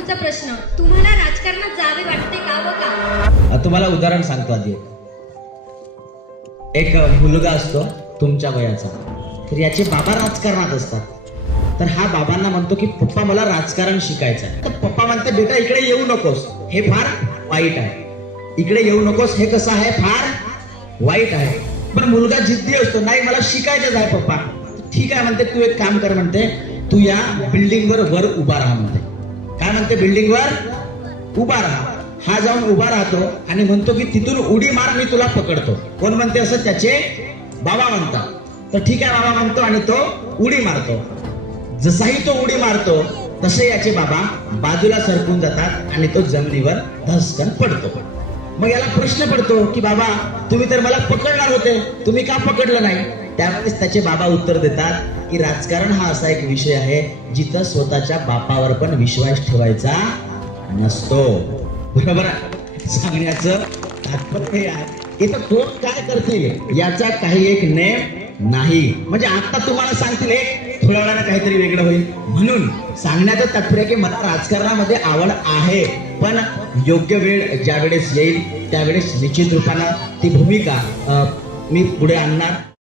पुढचा प्रश्न तुम्हाला राजकारणात जावे वाटते का व का? तुम्हाला उदाहरण सांगतो आधी एक. मुलगा असतो तुमच्या वयाचा. तर याचे बाबा राजकारणात असतात. तर हा बाबांना म्हणतो की पप्पा मला राजकारण शिकायचं आहे. तर पप्पा म्हणते बेटा इकडे येऊ नकोस. हे फार वाईट आहे. इकडे येऊ नकोस. हे कसं आहे? फार वाईट आहे. पण मुलगा जिद्दी असतो नाही मला शिकायचंच आहे पप्पा. ठीक आहे म्हणते तू एक काम कर म्हणते तू या बिल्डिंगवर वर उभा राहा म्हणते. काय म्हणते बिल्डिंगवर उभा राहा. हा जाऊन उभा राहतो आणि म्हणतो की तिथून उडी मार मी तुला पकडतो. कोण म्हणते असं? त्याचे बाबा म्हणतात. तर ठीक आहे बाबा म्हणतो आणि तो उडी मारतो. जसाही तो उडी मारतो तसे याचे बाबा बाजूला सरकून जातात आणि तो जमिनीवर धसकन पडतो. मग याला प्रश्न पडतो की बाबा तुम्ही तर मला पकडणार होते. तुम्ही का पकडलं नाही? त्यावेळेस त्याचे बाबा उत्तर देतात की राजकारण हा असा एक विषय आहे जिथं स्वतःच्या बापावर पण विश्वास ठेवायचा नसतो. बरोबर सांगण्याचं तात्पर्य आहे. इथं कोण काय करतील याचा काही एक नेम नाही. म्हणजे आता तुम्हाला सांगतील एक थोड्या वेळानं काहीतरी वेगळं होईल. म्हणून सांगण्याचं तात्पर्य की मला राजकारणामध्ये आवड आहे पण योग्य वेळ ज्या वेळेस येईल त्यावेळेस निश्चित रूपानं ती भूमिका मी पुढे आणणार.